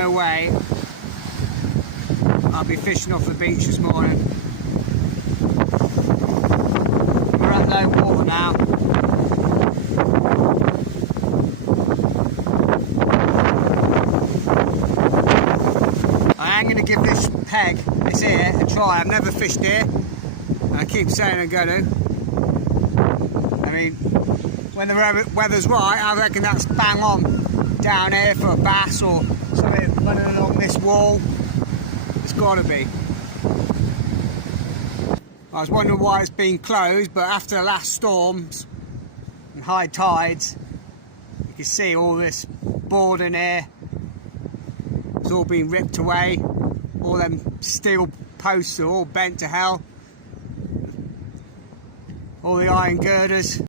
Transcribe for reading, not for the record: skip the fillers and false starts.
no way I'll be fishing off the beach this morning. We're at low water now. I am going to give this peg, this here, a try. I've never fished here, and I keep saying I'm going to. I mean, when the weather's right, I reckon that's bang on down here for a bass or something running along this wall. It's got to be. I was wondering why it's been closed, but after the last storms and high tides, you can see all this boarding here. It's all been ripped away. All them steel posts are all bent to hell. All the iron girders.